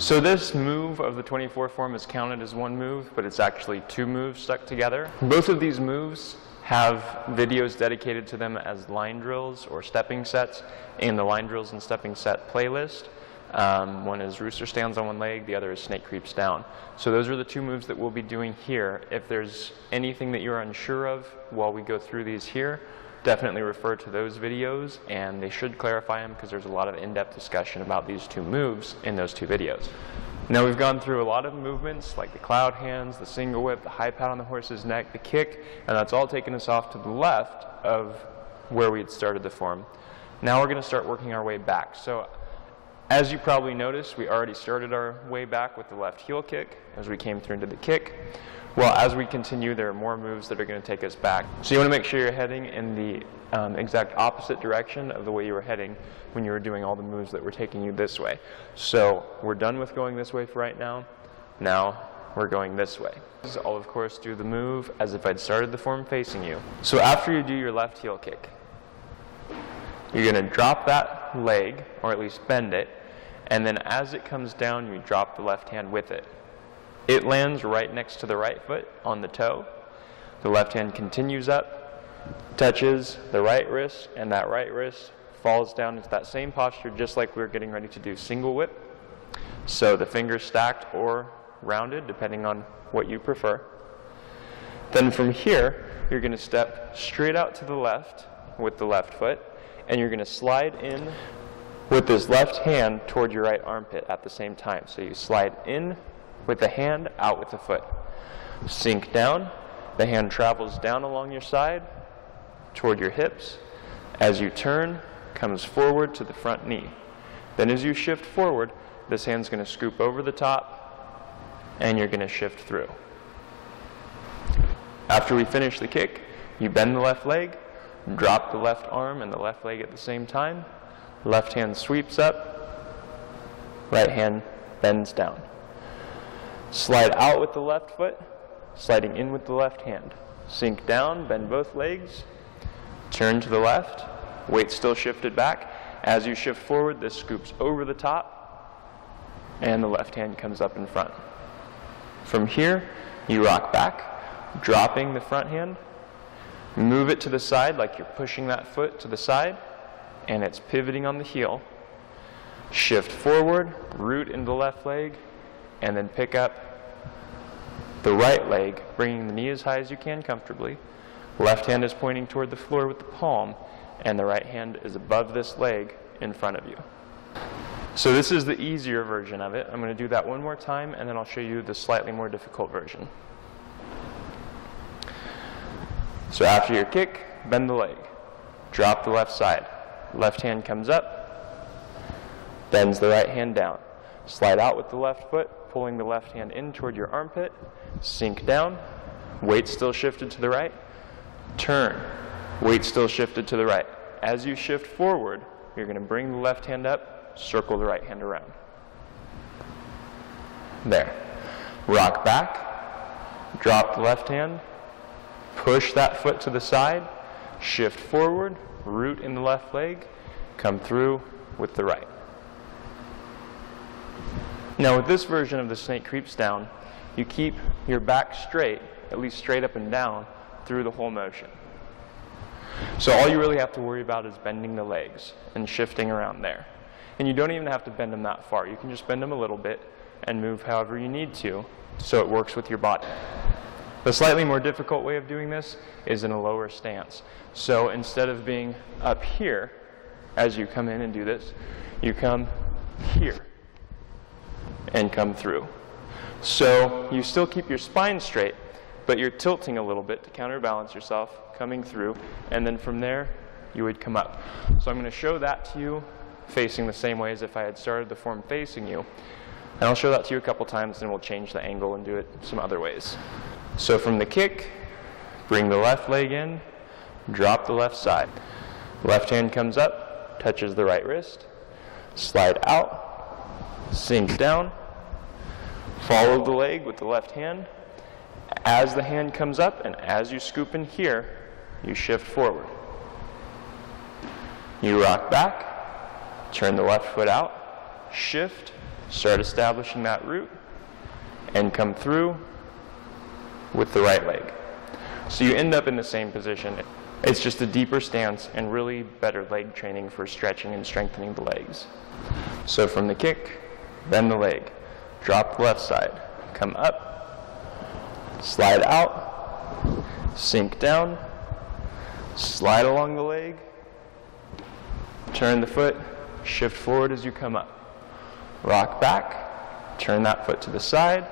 So this move of the 24 form is counted as one move, but it's actually two moves stuck together. Both of these moves have videos dedicated to them as line drills or stepping sets in the line drills and stepping set playlist. One is Rooster Stands on one leg, the other is Snake Creeps Down. So those are the two moves that we'll be doing here. If there's anything that you're unsure of while we go through these here, definitely refer to those videos, and they should clarify them because there's a lot of in-depth discussion about these two moves in those two videos. Now we've gone through a lot of movements like the cloud hands, the single whip, the high pat on the horse's neck, the kick, and that's all taken us off to the left of where we had started the form. Now we're going to start working our way back. So as you probably noticed, we already started our way back with the left heel kick as we came through into the kick. Well, as we continue, there are more moves that are going to take us back. So you want to make sure you're heading in the exact opposite direction of the way you were heading when you were doing all the moves that were taking you this way. So we're done with going this way for right now. Now we're going this way. So I'll of course do the move as if I'd started the form facing you. So after you do your left heel kick, you're going to drop that leg, or at least bend it, and then as it comes down, you drop the left hand with it. It lands right next to the right foot on the toe. The left hand continues up, touches the right wrist, and that right wrist falls down into that same posture just like we were getting ready to do single whip. So the fingers stacked or rounded, depending on what you prefer. Then from here, you're going to step straight out to the left with the left foot, and you're going to slide in with this left hand toward your right armpit at the same time. So you slide in with the hand, out with the foot. Sink down, the hand travels down along your side toward your hips. As you turn, comes forward to the front knee. Then as you shift forward, this hand's going to scoop over the top, and you're going to shift through. After we finish the kick, you bend the left leg, drop the left arm and the left leg at the same time. Left hand sweeps up, right hand bends down. Slide out with the left foot, sliding in with the left hand. Sink down, bend both legs, turn to the left, weight still shifted back. As you shift forward, this scoops over the top, and the left hand comes up in front. From here, you rock back, dropping the front hand, move it to the side like you're pushing that foot to the side, and it's pivoting on the heel. Shift forward, root into the left leg, and then pick up the right leg, bringing the knee as high as you can comfortably. Left hand is pointing toward the floor with the palm, and the right hand is above this leg in front of you. So this is the easier version of it. I'm going to do that one more time, and then I'll show you the slightly more difficult version. So after your kick, bend the leg. Drop the left side. Left hand comes up, bends the right hand down. Slide out with the left foot, pulling the left hand in toward your armpit. Sink down, weight still shifted to the right. Turn, weight still shifted to the right. As you shift forward, you're going to bring the left hand up, circle the right hand around. There. Rock back, drop the left hand, push that foot to the side, shift forward, root in the left leg, come through with the right. Now with this version of the Snake Creeps Down, you keep your back straight, at least straight up and down, through the whole motion. So all you really have to worry about is bending the legs and shifting around there. And you don't even have to bend them that far. You can just bend them a little bit and move however you need to so it works with your body. The slightly more difficult way of doing this is in a lower stance. So instead of being up here as you come in and do this, you come here and come through. So you still keep your spine straight, but you're tilting a little bit to counterbalance yourself, coming through, and then from there you would come up. So I'm going to show that to you facing the same way as if I had started the form facing you. And I'll show that to you a couple times, and we'll change the angle and do it some other ways. So from the kick, bring the left leg in, drop the left side. Left hand comes up, touches the right wrist, slide out, sink down, follow the leg with the left hand. As the hand comes up and as you scoop in here, you shift forward. You rock back, turn the left foot out, shift, Start establishing that root and come through with the right leg. So you end up in the same position. It's just a deeper stance and really better leg training for stretching and strengthening the legs. So from the kick, bend the leg, drop the left side, come up, slide out, sink down, slide along the leg, turn the foot, shift forward as you come up. Rock back, turn that foot to the side,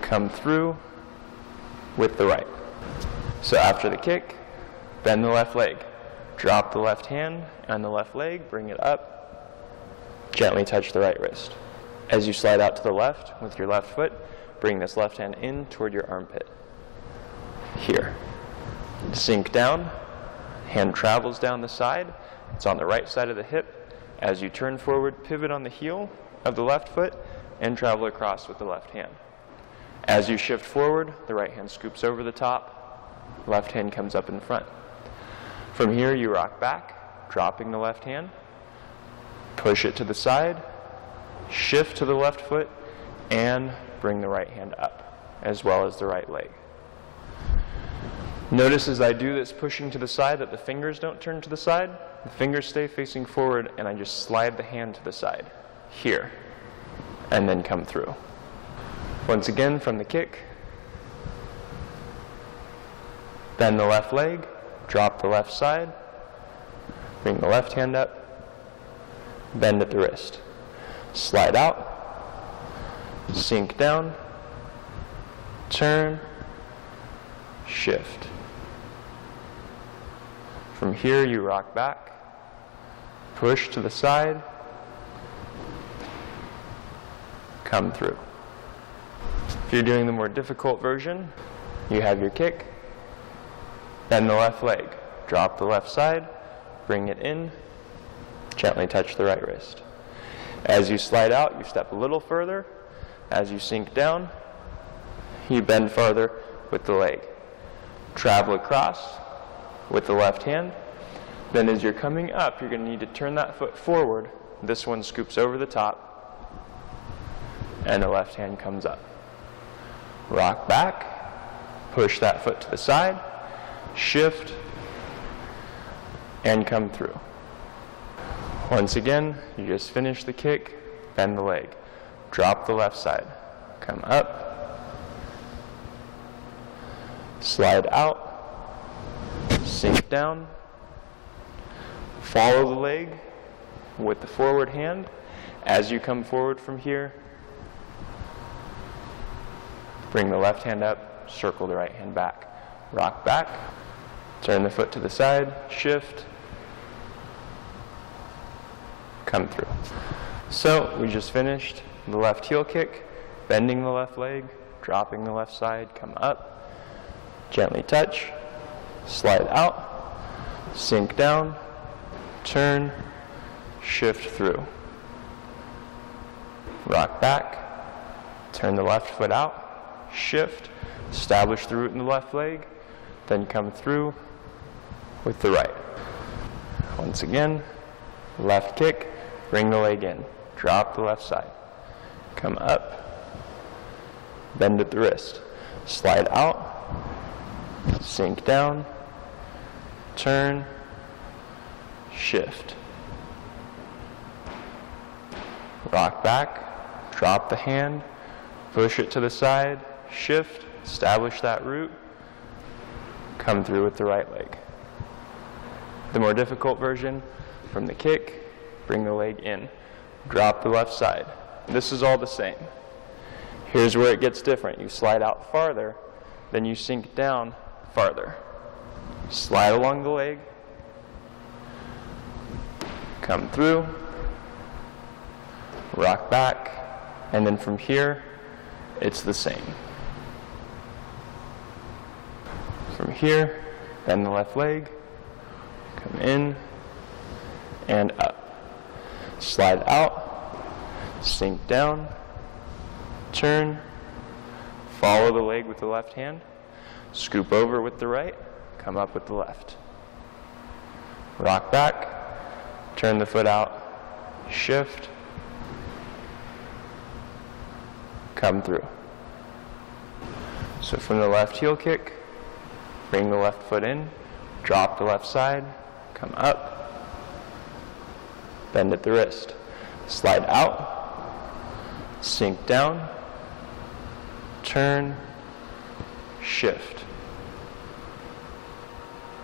come through with the right. So after the kick, bend the left leg, drop the left hand and the left leg, bring it up, gently touch the right wrist. As you slide out to the left with your left foot, bring this left hand in toward your armpit. Here. Sink down, hand travels down the side, it's on the right side of the hip. As you turn forward, pivot on the heel of the left foot and travel across with the left hand. As you shift forward, the right hand scoops over the top, left hand comes up in front. From here, you rock back, dropping the left hand, push it to the side, shift to the left foot, and bring the right hand up, as well as the right leg. Notice as I do this pushing to the side that the fingers don't turn to the side. The fingers stay facing forward, and I just slide the hand to the side, here, and then come through. Once again, from the kick, bend the left leg, drop the left side, bring the left hand up, bend at the wrist. Slide out, sink down, turn, shift. From here, you rock back, push to the side, come through. If you're doing the more difficult version, you have your kick, bend the left leg, drop the left side, bring it in, gently touch the right wrist. As you slide out, you step a little further. As you sink down, you bend farther with the leg. Travel across with the left hand. Then as you're coming up, you're going to need to turn that foot forward. This one scoops over the top, and the left hand comes up. Rock back, push that foot to the side, shift, and come through. Once again, you just finish the kick, bend the leg, drop the left side, come up, slide out, sink down, follow the leg with the forward hand. As you come forward from here, bring the left hand up, circle the right hand back, rock back, turn the foot to the side, shift, come through. So we just finished the left heel kick, bending the left leg, dropping the left side, come up, gently touch, slide out, sink down, turn, shift through. Rock back, turn the left foot out, shift, establish the root in the left leg, then come through with the right. Once again, left kick, bring the leg in, drop the left side, come up, bend at the wrist, slide out, sink down, turn, shift. Rock back, drop the hand, push it to the side, shift, establish that root, come through with the right leg. The more difficult version, from the kick, bring the leg in, drop the left side. This is all the same. Here's where it gets different. You slide out farther, then you sink down farther. Slide along the leg, come through, rock back, and then from here, it's the same. From here, bend the left leg, come in, and up. Slide out, sink down, turn, follow the leg with the left hand, scoop over with the right, come up with the left. Rock back, turn the foot out, shift, come through. So from the left heel kick, bring the left foot in, drop the left side, come up, bend at the wrist, slide out, sink down, turn, shift.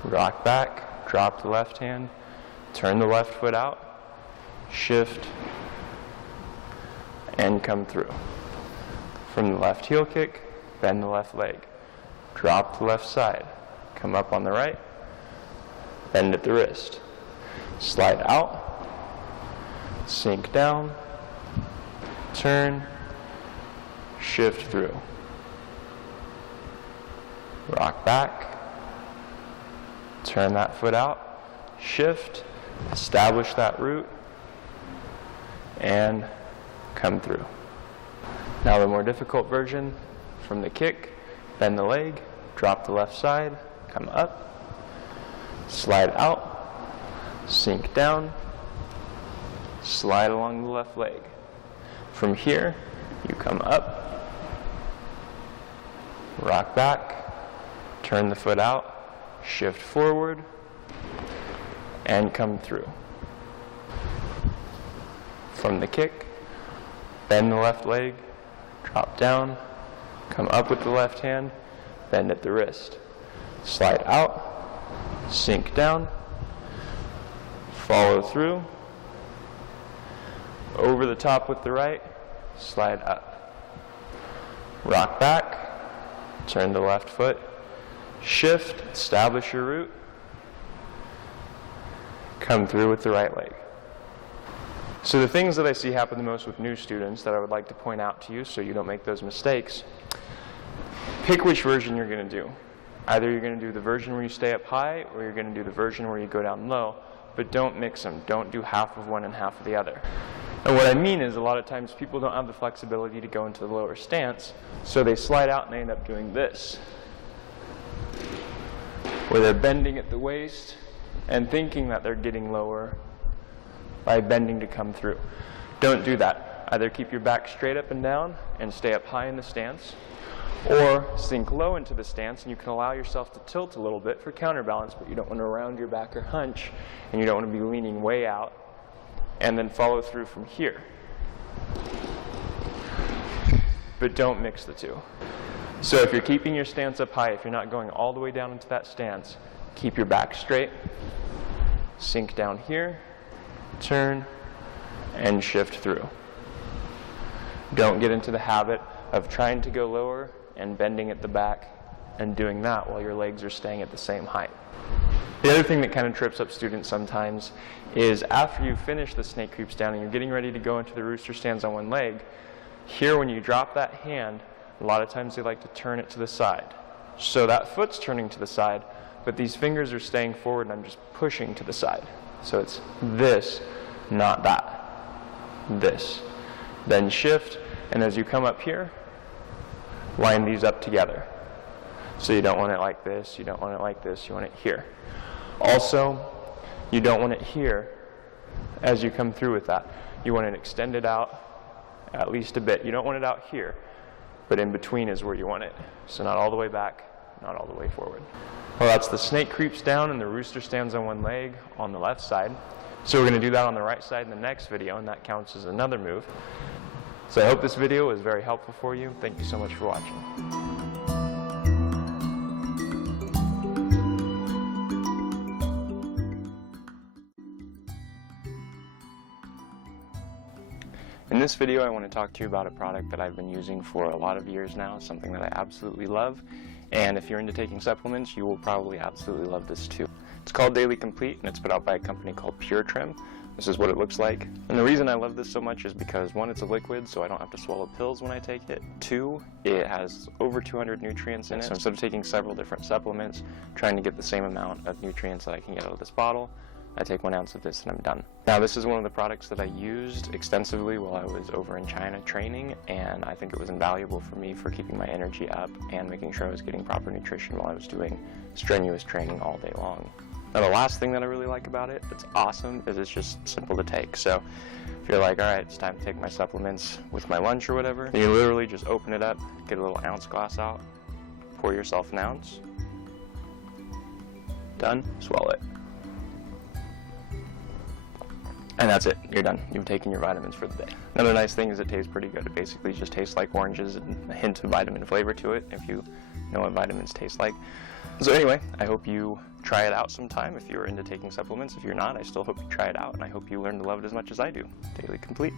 Rock back, drop the left hand, turn the left foot out, shift, and come through. From the left heel kick, bend the left leg, drop the left side, come up on the right, bend at the wrist, slide out, sink down, turn, shift through. Rock back, turn that foot out, shift, establish that root, and come through. Now the more difficult version, from the kick, bend the leg, drop the left side, come up, slide out, sink down, slide along the left leg. From here, you come up, rock back, turn the foot out, shift forward, and come through. From the kick, bend the left leg, drop down, come up with the left hand, bend at the wrist, slide out, sink down, follow through, over the top with the right, slide up, rock back, turn the left foot, shift, establish your root, come through with the right leg. So the things that I see happen the most with new students that I would like to point out to you so you don't make those mistakes, pick which version you're going to do. Either you're going to do the version where you stay up high or you're going to do the version where you go down low, but don't mix them. Don't do half of one and half of the other. And what I mean is a lot of times people don't have the flexibility to go into the lower stance, so they slide out and they end up doing this, where they're bending at the waist and thinking that they're getting lower by bending to come through. Don't do that. Either keep your back straight up and down and stay up high in the stance, or sink low into the stance and you can allow yourself to tilt a little bit for counterbalance, but you don't want to round your back or hunch, and you don't want to be leaning way out, and then follow through from here. But don't mix the two. So if you're keeping your stance up high, if you're not going all the way down into that stance, keep your back straight, sink down here, turn, and shift through. Don't get into the habit of trying to go lower and bending at the back and doing that while your legs are staying at the same height. The other thing that kind of trips up students sometimes is after you finish the snake creeps down and you're getting ready to go into the rooster stands on one leg, here when you drop that hand, a lot of times they like to turn it to the side. So that foot's turning to the side, but these fingers are staying forward and I'm just pushing to the side. So it's this, not that. This. Then shift, and as you come up here, line these up together. So you don't want it like this, you don't want it like this, you want it here. Also, you don't want it here as you come through with that. You want it extended out at least a bit. You don't want it out here, but in between is where you want it. So not all the way back, not all the way forward. Well, that's the snake creeps down and the rooster stands on one leg on the left side. So we're going to do that on the right side in the next video, and that counts as another move. So I hope this video was very helpful for you. Thank you so much for watching. In this video, I want to talk to you about a product that I've been using for a lot of years now, something that I absolutely love. And if you're into taking supplements, you will probably absolutely love this too. It's called Daily Complete, and it's put out by a company called Pure Trim. This is what it looks like. And the reason I love this so much is because, one, it's a liquid, so I don't have to swallow pills when I take it. Two, it has over 200 nutrients in it. So instead of taking several different supplements, trying to get the same amount of nutrients that I can get out of this bottle, I take 1 ounce of this and I'm done. Now, this is one of the products that I used extensively while I was over in China training, and I think it was invaluable for me for keeping my energy up and making sure I was getting proper nutrition while I was doing strenuous training all day long. Now the last thing that I really like about it, it's awesome, is it's just simple to take. So if you're like, all right, it's time to take my supplements with my lunch or whatever, you literally just open it up, get a little ounce glass out, pour yourself an ounce, done, swallow it. And that's it, you're done. You've taken your vitamins for the day. Another nice thing is it tastes pretty good. It basically just tastes like oranges and a hint of vitamin flavor to it, if you know what vitamins taste like. So anyway, I hope you try it out sometime if you're into taking supplements. If you're not, I still hope you try it out, and I hope you learn to love it as much as I do. Daily Complete.